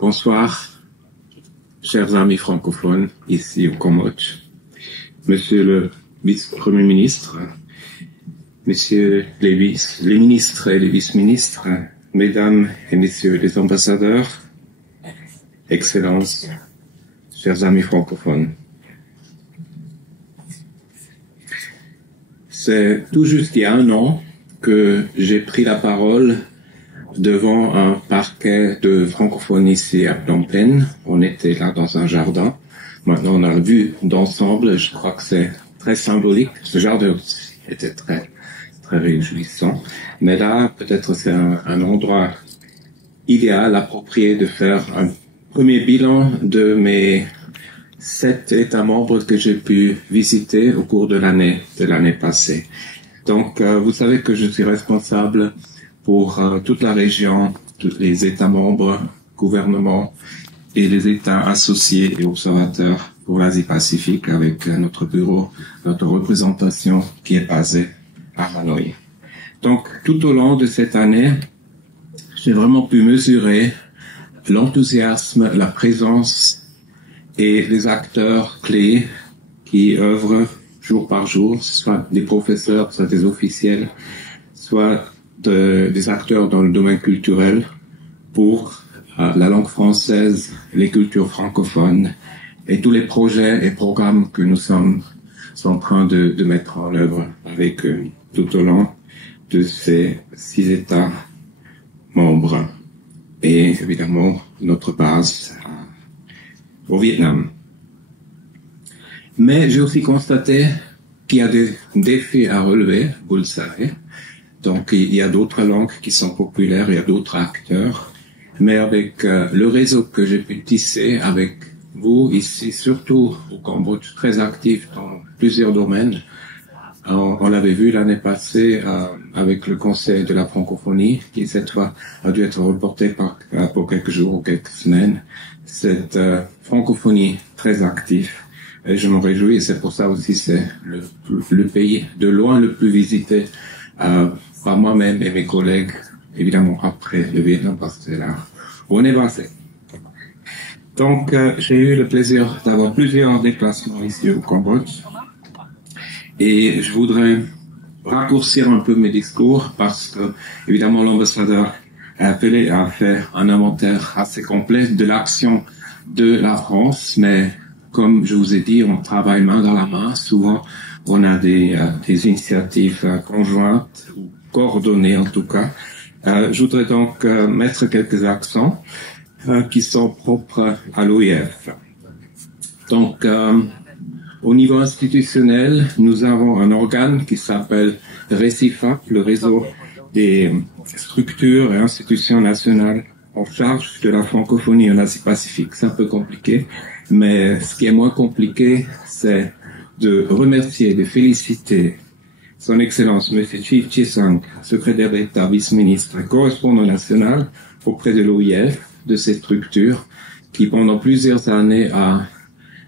Bonsoir, chers amis francophones ici au Cambodge, Monsieur le vice-premier ministre, Messieurs les ministres et les vice-ministres, Mesdames et Messieurs les ambassadeurs, Excellences, chers amis francophones. C'est tout juste il y a un an que j'ai pris la parole devant un parquet de francophonie ici à Phnom Penh. On était là dans un jardin. Maintenant, on a la vue d'ensemble. Je crois que c'est très symbolique. Ce jardin était très, très réjouissant. Mais là, peut-être c'est un endroit idéal, approprié de faire un premier bilan de mes 7 États membres que j'ai pu visiter au cours de l'année passée. Donc, vous savez que je suis responsable pour toute la région, tous les États membres, gouvernements et les États associés et observateurs pour l'Asie-Pacifique avec notre bureau, notre représentation qui est basée à Hanoï. Donc, tout au long de cette année, j'ai vraiment pu mesurer l'enthousiasme, la présence et les acteurs clés qui œuvrent jour par jour, soit des professeurs, soit des officiels, soit des acteurs dans le domaine culturel pour la langue française, les cultures francophones et tous les projets et programmes que nous sommes en train de mettre en œuvre avec eux tout au long de ces 6 États membres et évidemment notre base au Vietnam. Mais j'ai aussi constaté qu'il y a des défis à relever, vous le savez. Donc, il y a d'autres langues qui sont populaires, il y a d'autres acteurs. Mais avec le réseau que j'ai pu tisser avec vous ici, surtout au Cambodge, très actif dans plusieurs domaines. On l'avait vu l'année passée avec le Conseil de la francophonie, qui cette fois a dû être reporté pour quelques jours ou quelques semaines. Cette francophonie très active. Et je m'en réjouis, et c'est pour ça aussi c'est le pays de loin le plus visité par moi-même et mes collègues, évidemment après le Vietnam, parce que c'est là où on est basé. Donc, j'ai eu le plaisir d'avoir plusieurs déplacements ici au Cambodge. Et je voudrais raccourcir un peu mes discours parce que, évidemment, l'ambassadeur a appelé à faire un inventaire assez complet de l'action de la France, mais comme je vous ai dit, on travaille main dans la main. Souvent, on a des initiatives conjointes ou coordonnées en tout cas. Je voudrais donc mettre quelques accents qui sont propres à l'OIF. Donc, au niveau institutionnel, nous avons un organe qui s'appelle RECIFAP, le réseau des structures et institutions nationales en charge de la francophonie en Asie-Pacifique. C'est un peu compliqué, mais ce qui est moins compliqué, c'est de remercier, de féliciter Son Excellence M. Chief Chisang, secrétaire d'État, vice-ministre et correspondant national auprès de l'OIF, de ces structures, qui pendant plusieurs années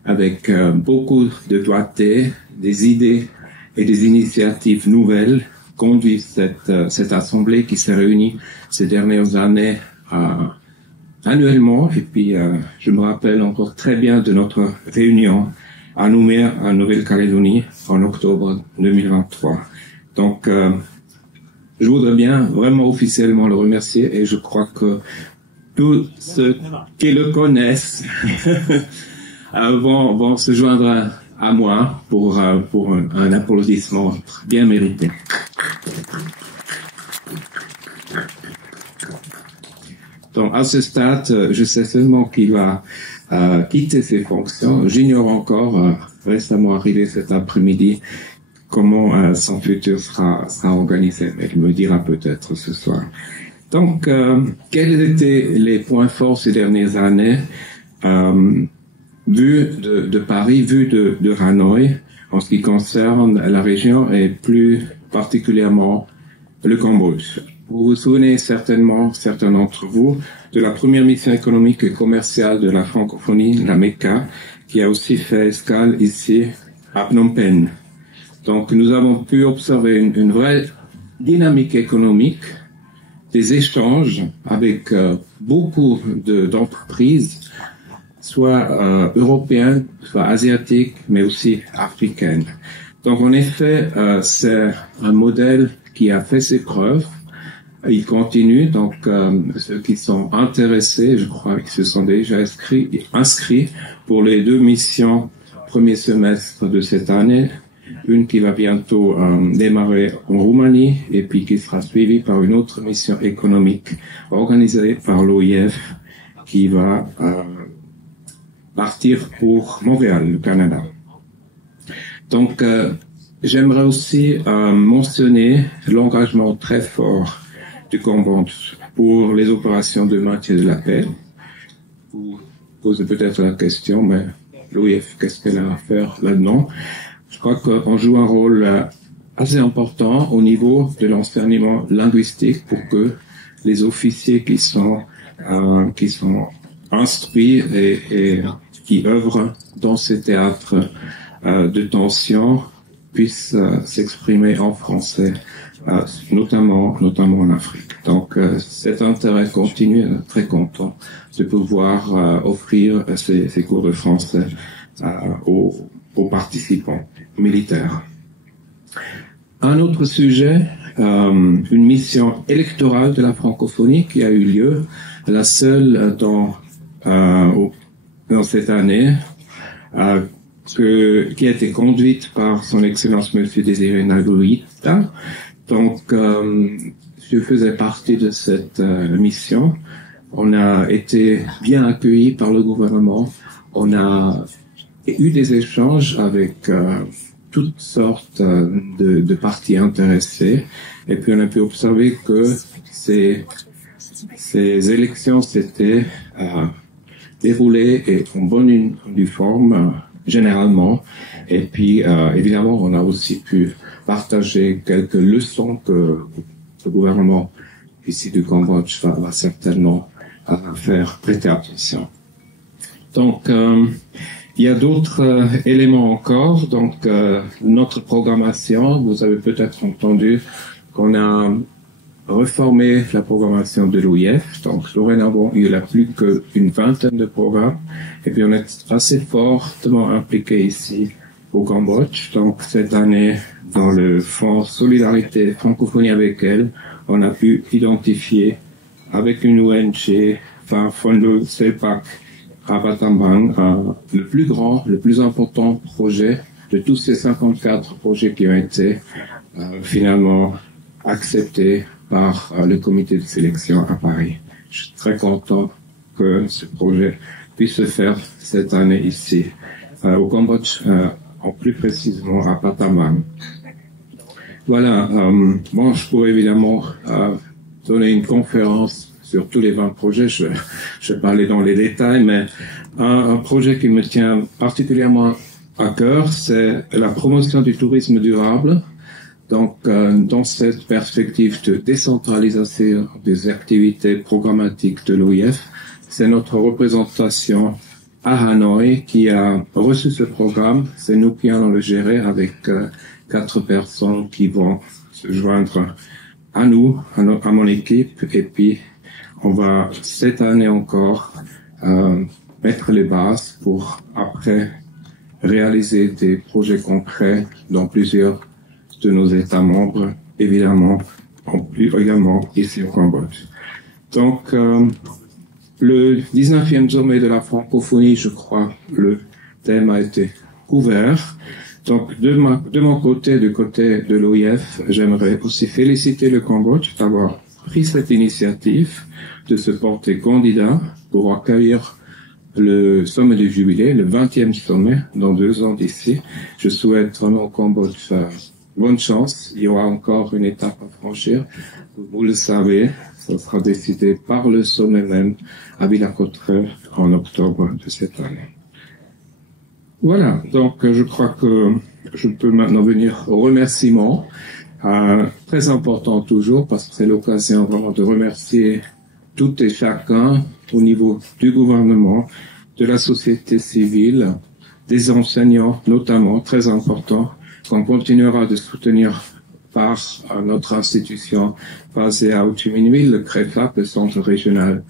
avec beaucoup de doigté, des idées et des initiatives nouvelles, conduit cette assemblée qui s'est réunie ces dernières années annuellement. Et puis, je me rappelle encore très bien de notre réunion à Nouméa, en Nouvelle-Calédonie, en octobre 2023. Donc, je voudrais bien vraiment officiellement le remercier et je crois que tous ceux qui le connaissent vont se joindre à moi pour un applaudissement bien mérité. Donc, à ce stade, je sais seulement qu'il va quitter ses fonctions. J'ignore encore, récemment arrivé cet après-midi, comment son futur sera organisé. Mais il me dira peut-être ce soir. Donc, quels étaient les points forts ces dernières années vu de Paris, vu de Hanoï, en ce qui concerne la région et plus particulièrement le Cambodge? Vous vous souvenez certainement, certains d'entre vous, de la première mission économique et commerciale de la francophonie, la MECA, qui a aussi fait escale ici à Phnom Penh. Donc nous avons pu observer une vraie dynamique économique des échanges avec beaucoup d'entreprises, soit européennes, soit asiatiques, mais aussi africaines. Donc en effet, c'est un modèle qui a fait ses preuves. Il continue, donc ceux qui sont intéressés, je crois qu'ils se sont déjà inscrits pour les 2 missions premier semestre de cette année. Une qui va bientôt démarrer en Roumanie et puis qui sera suivie par une autre mission économique organisée par l'OIF qui va partir pour Montréal, le Canada. Donc, j'aimerais aussi mentionner l'engagement très fort du Cambodge pour les opérations de maintien de la paix. Vous posez peut-être la question, mais l'OIF, qu'est-ce qu'elle a à faire là-dedans? Je crois qu'on joue un rôle assez important au niveau de l'enseignement linguistique pour que les officiers qui sont instruits et qui œuvrent dans ces théâtres de tension puissent s'exprimer en français, notamment en Afrique. Donc cet intérêt continue, très content de pouvoir offrir ces cours de français aux participants militaires. Un autre sujet, une mission électorale de la francophonie qui a eu lieu, la seule dans cette année, qui a été conduite par son Excellence Monsieur Désiré Nagoïta. Donc, je faisais partie de cette mission. On a été bien accueillis par le gouvernement. On a eu des échanges avec toutes sortes de parties intéressées. Et puis, on a pu observer que ces élections s'étaient déroulées et en bonne et due forme, généralement. Et puis, évidemment, on a aussi pu partager quelques leçons que le gouvernement ici du Cambodge va certainement faire prêter attention. Donc, il y a d'autres éléments encore. Donc, notre programmation, vous avez peut-être entendu qu'on a reformé la programmation de l'OIF. Donc, dorénavant, il n'y a plus qu'une vingtaine de programmes. Et puis, on est assez fortement impliqué ici au Cambodge. Donc, cette année, dans le Fonds Solidarité Francophonie avec elle, on a pu identifier avec une ONG, Fonds Sepak, à Battambang, le plus grand, le plus important projet de tous ces 54 projets qui ont été finalement acceptés par le comité de sélection à Paris. Je suis très content que ce projet puisse se faire cette année ici, au Cambodge, en plus précisément à Battambang. Voilà, bon, je pourrais évidemment donner une conférence sur tous les 20 projets, je vais pas aller dans les détails, mais un projet qui me tient particulièrement à cœur, c'est la promotion du tourisme durable. Donc, dans cette perspective de décentralisation des activités programmatiques de l'OIF, c'est notre représentation à Hanoï qui a reçu ce programme. C'est nous qui allons le gérer avec 4 personnes qui vont se joindre à nous, à mon équipe, et puis on va cette année encore mettre les bases pour après réaliser des projets concrets dans plusieurs de nos États membres, évidemment, également ici au Cambodge. Donc, le 19e sommet de la francophonie, je crois, le thème a été couvert. Donc, de mon côté, du côté de l'OIF, j'aimerais aussi féliciter le Cambodge d'avoir pris cette initiative de se porter candidat pour accueillir le sommet du jubilé, le 20e sommet, dans 2 ans d'ici. Je souhaite vraiment au Cambodge bonne chance. Il y aura encore une étape à franchir. Vous le savez, ça sera décidé par le sommet même à Villa-Cotterêts en octobre de cette année. Voilà, donc je crois que je peux maintenant venir aux remerciements. Très important toujours, parce que c'est l'occasion vraiment de remercier tout et chacun au niveau du gouvernement, de la société civile, des enseignants notamment, très important, qu'on continuera de soutenir par notre institution basée à Ho Chi Minh Ville, le CREFAP, le Centre régional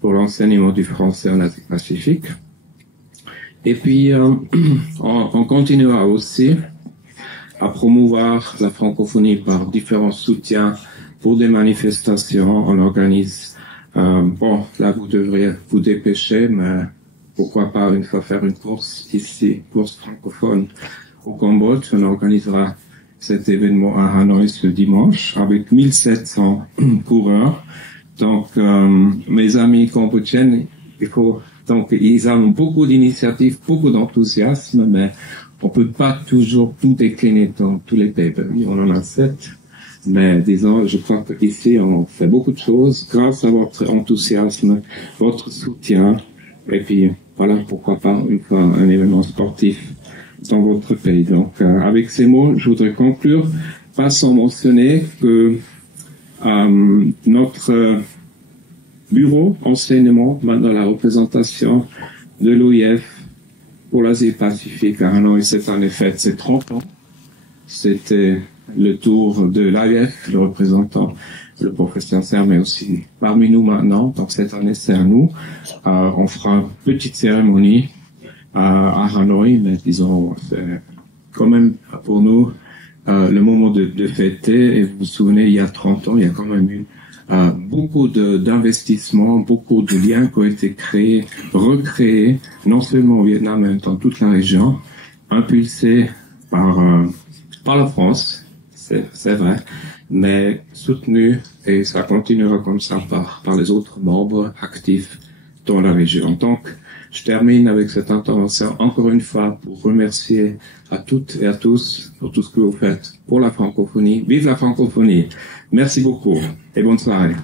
pour l'enseignement du français en Asie-Pacifique. Et puis, on continuera aussi à promouvoir la francophonie par différents soutiens pour des manifestations. On organise, bon, là vous devriez vous dépêcher, mais pourquoi pas une fois faire une course ici, course francophone au Cambodge. On organisera cet événement à Hanoï ce dimanche avec 1700 coureurs. Donc, mes amis cambodgiennes, donc, ils ont beaucoup d'initiatives, beaucoup d'enthousiasme, mais on peut pas toujours tout décliner dans tous les pays. On en a 7. Mais disons, je crois qu'ici, on fait beaucoup de choses grâce à votre enthousiasme, votre soutien. Et puis, voilà, pourquoi pas une fois un événement sportif dans votre pays. Donc, avec ces mots, je voudrais conclure, pas sans mentionner que notre bureau enseignement, maintenant la représentation de l'OIF pour l'Asie-Pacifique à Hanoï, cette année fête ses 30 ans. C'était le tour de l'AIF, le représentant, le professeur Serre, mais aussi parmi nous maintenant. Donc cette année, c'est à nous. On fera une petite cérémonie à Hanoï, mais disons, c'est quand même pour nous le moment de fêter. Et vous vous souvenez, il y a 30 ans, il y a quand même eu beaucoup d'investissements, beaucoup de liens qui ont été créés, recréés, non seulement au Vietnam, mais dans toute la région, impulsés par la France, c'est vrai, mais soutenus, et ça continuera comme ça par les autres membres actifs dans la région. Donc, je termine avec cette intervention encore une fois pour remercier à toutes et à tous pour tout ce que vous faites pour la francophonie. Vive la francophonie! Merci beaucoup et bonne soirée.